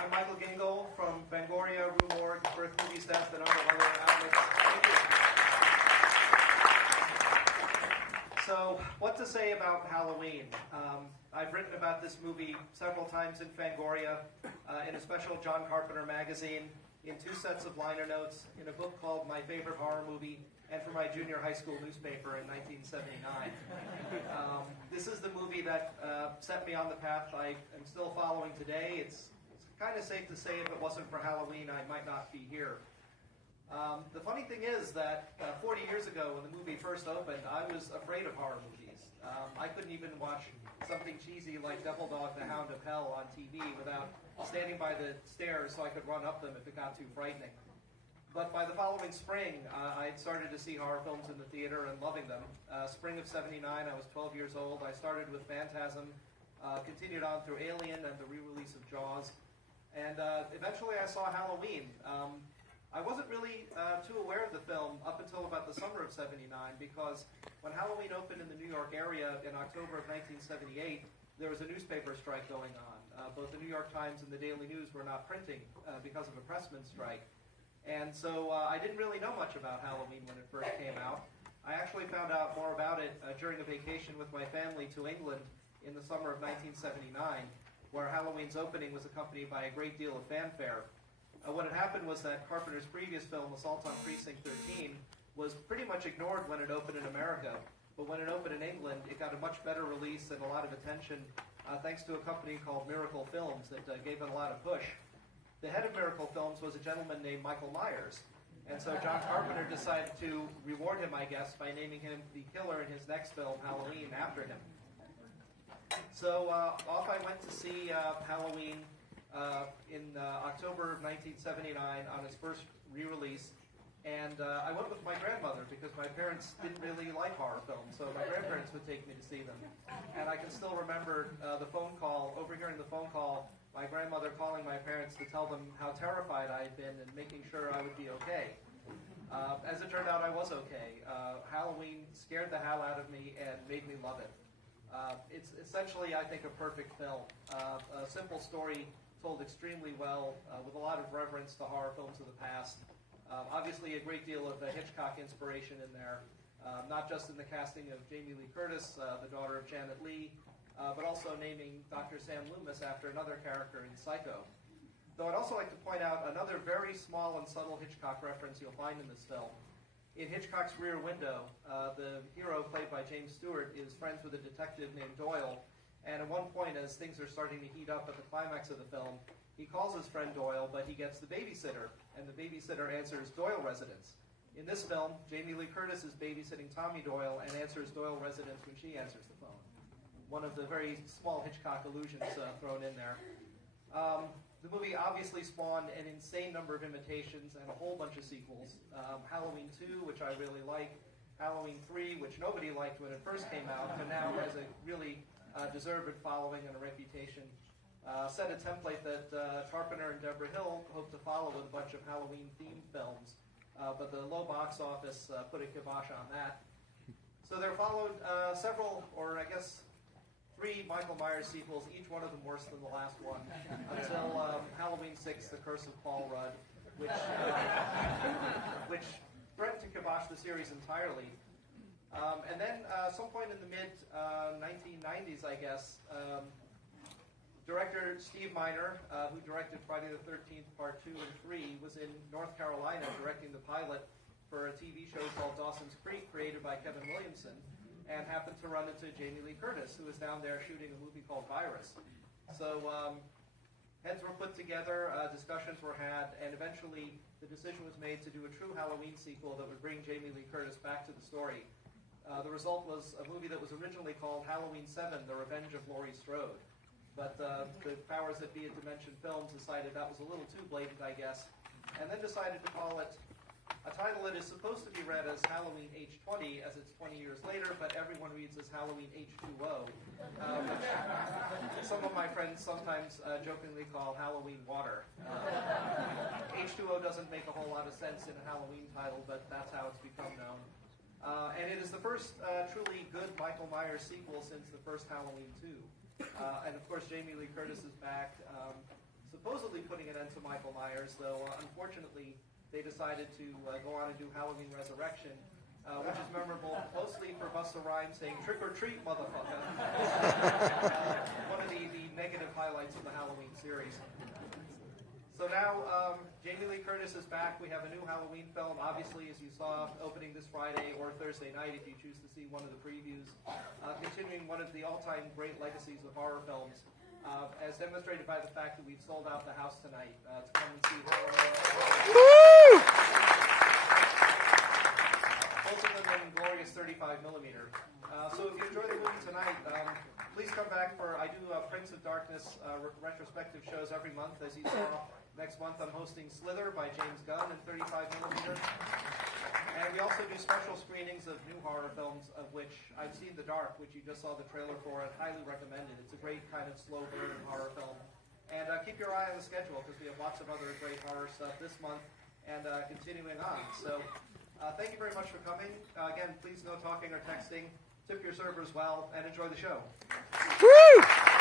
I'm Michael Gingold from Fangoria, Rue Morgue, Birth Movie Stuff, and other outlets. Thank you. So, what to say about Halloween? I've written about this movie several times in Fangoria, in a special John Carpenter magazine, in 2 sets of liner notes, in a book called My Favorite Horror Movie, and for my junior high school newspaper in 1979. This is the movie that set me on the path I am still following today. It's kind of safe to say if it wasn't for Halloween, I might not be here. The funny thing is that 40 years ago, when the movie first opened, I was afraid of horror movies. I couldn't even watch something cheesy like Devil Dog, the Hound of Hell on TV without standing by the stairs so I could run up them if it got too frightening. But by the following spring, I had started to see horror films in the theater and loving them. Spring of '79, I was 12 years old. I started with Phantasm, continued on through Alien and the re-release of Jaws, and eventually I saw Halloween. I wasn't really too aware of the film up until about the summer of '79, because when Halloween opened in the New York area in October of 1978, there was a newspaper strike going on. Both the New York Times and the Daily News were not printing because of a pressman strike. And so I didn't really know much about Halloween when it first came out. I actually found out more about it during a vacation with my family to England in the summer of 1979, where Halloween's opening was accompanied by a great deal of fanfare. What had happened was that Carpenter's previous film, Assault on Precinct 13, was pretty much ignored when it opened in America. But when it opened in England, it got a much better release and a lot of attention thanks to a company called Miracle Films that gave it a lot of push. The head of Miracle Films was a gentleman named Michael Myers. And so John Carpenter decided to reward him, I guess, by naming him the killer in his next film, Halloween, after him. So off I went to see Halloween in October of 1979 on its first re-release. And I went with my grandmother because my parents didn't really like horror films, so my grandparents would take me to see them. And I can still remember the phone call, overhearing the phone call, my grandmother calling my parents to tell them how terrified I had been and making sure I would be okay. As it turned out, I was okay. Halloween scared the hell out of me and made me love it. It's essentially, I think, a perfect film. A simple story told extremely well, with a lot of reverence to horror films of the past. Obviously, a great deal of Hitchcock inspiration in there, not just in the casting of Jamie Lee Curtis, the daughter of Janet Leigh, but also naming Dr. Sam Loomis after another character in Psycho. Though I'd also like to point out another very small and subtle Hitchcock reference you'll find in this film. In Hitchcock's Rear Window, the hero, played by James Stewart, is friends with a detective named Doyle, and at one point, as things are starting to heat up at the climax of the film, he calls his friend Doyle, but he gets the babysitter, and the babysitter answers Doyle residence. In this film, Jamie Lee Curtis is babysitting Tommy Doyle and answers Doyle residence when she answers the phone. One of the very small Hitchcock allusions thrown in there. The movie obviously spawned an insane number of imitations and a whole bunch of sequels. Halloween 2, which I really like. Halloween 3, which nobody liked when it first came out, but now has a really deserved following and a reputation. Set a template that Carpenter and Deborah Hill hope to follow with a bunch of Halloween-themed films, but the low box office put a kibosh on that. So there followed several, or I guess 3 Michael Myers sequels, each one of them worse than the last one, until Halloween 6, The Curse of Paul Rudd, which threatened to kibosh the series entirely. And then some point in the mid-1990s, I guess, director Steve Miner, who directed Friday the 13th Part 2 and 3, was in North Carolina directing the pilot for a TV show called Dawson's Creek, created by Kevin Williamson, and happened to run into Jamie Lee Curtis, who was down there shooting a movie called Virus. So heads were put together, discussions were had, and eventually the decision was made to do a true Halloween sequel that would bring Jamie Lee Curtis back to the story. The result was a movie that was originally called Halloween 7, The Revenge of Laurie Strode. But the powers that be at Dimension Films decided that was a little too blatant, I guess, and then decided to call it a title that is supposed to be read as Halloween H20, as it's 20 years later, but everyone reads as Halloween H2O, which some of my friends sometimes jokingly call Halloween water. H2O doesn't make a whole lot of sense in a Halloween title, but that's how it's become known. And it is the first truly good Michael Myers sequel since the first Halloween 2. And of course, Jamie Lee Curtis is back, supposedly putting and to Michael Myers, though unfortunately they decided to go on and do Halloween Resurrection, which is memorable mostly for Busta Rhymes saying, "Trick or treat, motherfucker." One of the negative highlights of the Halloween series. So now, Jamie Lee Curtis is back. We have a new Halloween film, obviously, as you saw, opening this Friday or Thursday night if you choose to see one of the previews. Continuing one of the all-time great legacies of horror films, as demonstrated by the fact that we've sold out the house tonight to come and see Halloween. Both of them in glorious 35 millimeter. So if you enjoy the movie tonight, please come back for, I do Prince of Darkness retrospective shows every month, as you saw. Next month I'm hosting Slither by James Gunn in 35 millimeter. And we also do special screenings of new horror films, of which I've seen The Dark, which you just saw the trailer for, and highly recommend it. It's a great kind of slow burn horror film. And keep your eye on the schedule, because we have lots of other great horror stuff this month and continuing on. So thank you very much for coming. Again, please no talking or texting. Tip your servers well, and enjoy the show. Woo!